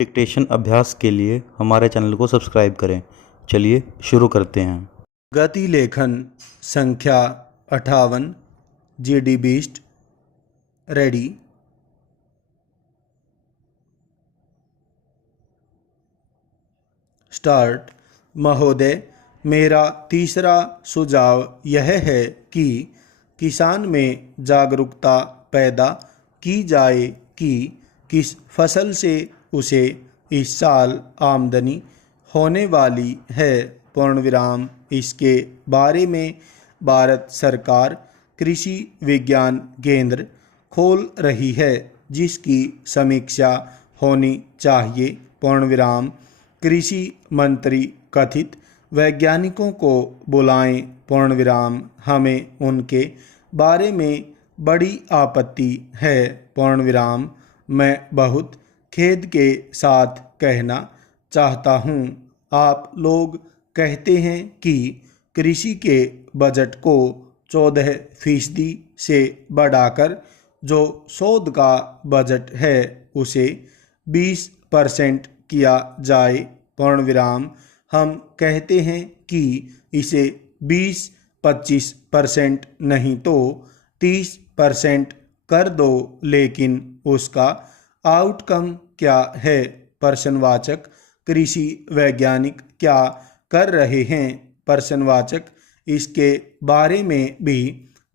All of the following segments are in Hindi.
डिक्टेशन अभ्यास के लिए हमारे चैनल को सब्सक्राइब करें। चलिए शुरू करते हैं। गति लेखन संख्या 58 GD बीस्ट रेडी। स्टार्ट। महोदय, मेरा तीसरा सुझाव यह है कि किसान में जागरूकता पैदा की जाए कि किस फसल से उसे इस साल आमदनी होने वाली है। पूर्ण विराम। इसके बारे में भारत सरकार कृषि विज्ञान केंद्र खोल रही है, जिसकी समीक्षा होनी चाहिए। पूर्ण विराम। कृषि मंत्री कथित वैज्ञानिकों को बुलाएं। पूर्ण विराम। हमें उनके बारे में बड़ी आपत्ति है। पूर्ण विराम। मैं बहुत खेद के साथ कहना चाहता हूँ, आप लोग कहते हैं कि कृषि के बजट को 14% से बढ़ाकर जो शोध का बजट है उसे 20% किया जाए। पूर्ण विराम। हम कहते हैं कि इसे 20-25% नहीं तो 30% कर दो, लेकिन उसका आउटकम क्या है? प्रश्नवाचक। कृषि वैज्ञानिक क्या कर रहे हैं? प्रश्नवाचक। इसके बारे में भी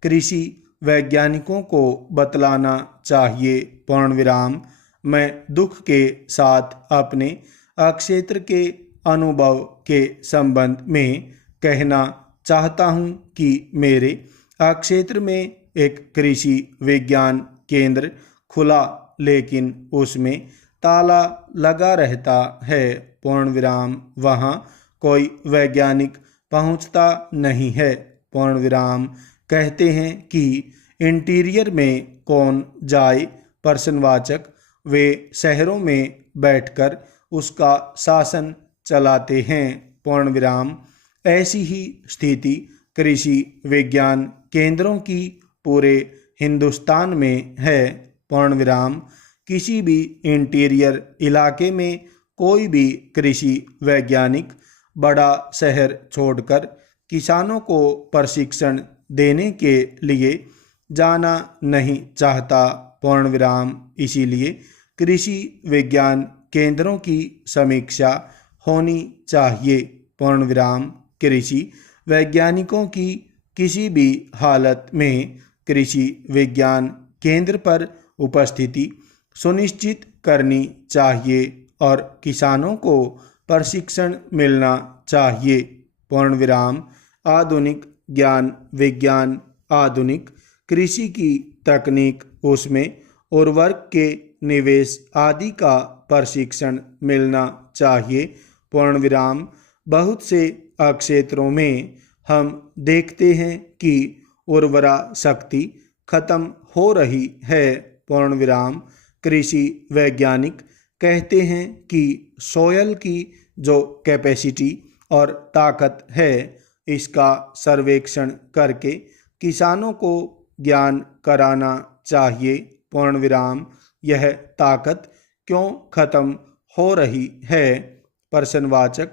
कृषि वैज्ञानिकों को बतलाना चाहिए। पूर्ण विराम। मैं दुख के साथ अपने क्षेत्र के अनुभव के संबंध में कहना चाहता हूं कि मेरे क्षेत्र में एक कृषि विज्ञान केंद्र खुला, लेकिन उसमें ताला लगा रहता है। पूर्ण विराम। वहाँ कोई वैज्ञानिक पहुँचता नहीं है। पूर्ण विराम। कहते हैं कि इंटीरियर में कौन जाए? प्रश्नवाचक। वे शहरों में बैठकर उसका शासन चलाते हैं। पूर्ण विराम। ऐसी ही स्थिति कृषि विज्ञान केंद्रों की पूरे हिंदुस्तान में है। पूर्ण विराम। किसी भी इंटीरियर इलाके में कोई भी कृषि वैज्ञानिक बड़ा शहर छोड़कर किसानों को प्रशिक्षण देने के लिए जाना नहीं चाहता। पूर्ण विराम। इसीलिए कृषि विज्ञान केंद्रों की समीक्षा होनी चाहिए। पूर्ण विराम। कृषि वैज्ञानिकों की किसी भी हालत में कृषि विज्ञान केंद्र पर उपस्थिति सुनिश्चित करनी चाहिए और किसानों को प्रशिक्षण मिलना चाहिए। पूर्ण विराम। आधुनिक ज्ञान विज्ञान, आधुनिक कृषि की तकनीक, उसमें उर्वरक के निवेश आदि का प्रशिक्षण मिलना चाहिए। पूर्ण विराम। बहुत से क्षेत्रों में हम देखते हैं कि उर्वरा शक्ति खत्म हो रही है। पूर्ण विराम। कृषि वैज्ञानिक कहते हैं कि सोयल की जो कैपेसिटी और ताकत है, इसका सर्वेक्षण करके किसानों को ज्ञान कराना चाहिए। पूर्ण विराम। यह ताकत क्यों खत्म हो रही है? प्रश्नवाचक।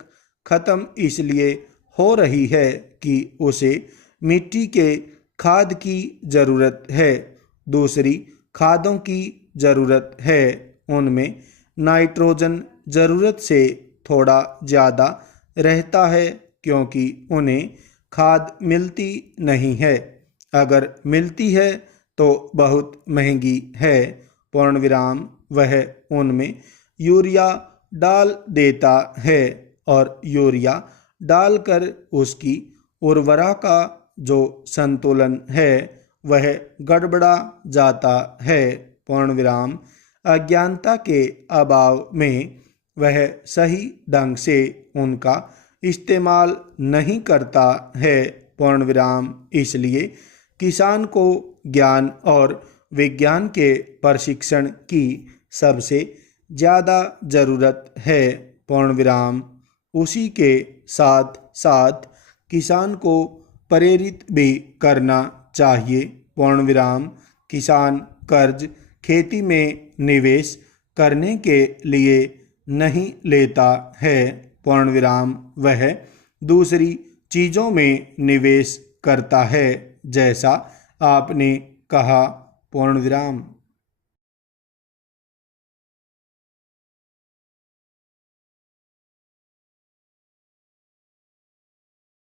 खत्म इसलिए हो रही है कि उसे मिट्टी के खाद की ज़रूरत है, दूसरी खादों की ज़रूरत है। उनमें नाइट्रोजन ज़रूरत से थोड़ा ज़्यादा रहता है क्योंकि उन्हें खाद मिलती नहीं है। अगर मिलती है तो बहुत महंगी है। पूर्ण विराम। वह उनमें यूरिया डाल देता है और यूरिया डालकर उसकी उर्वरा का जो संतुलन है वह गड़बड़ा जाता है। पूर्ण विराम। अज्ञानता के अभाव में वह सही ढंग से उनका इस्तेमाल नहीं करता है। पूर्ण विराम। इसलिए किसान को ज्ञान और विज्ञान के प्रशिक्षण की सबसे ज़्यादा ज़रूरत है। पूर्ण विराम। उसी के साथ साथ किसान को प्रेरित भी करना चाहिए। पूर्ण विराम। किसान कर्ज खेती में निवेश करने के लिए नहीं लेता है पूर्ण विराम वह दूसरी चीज़ों में निवेश करता है जैसा आपने कहा पूर्ण विराम।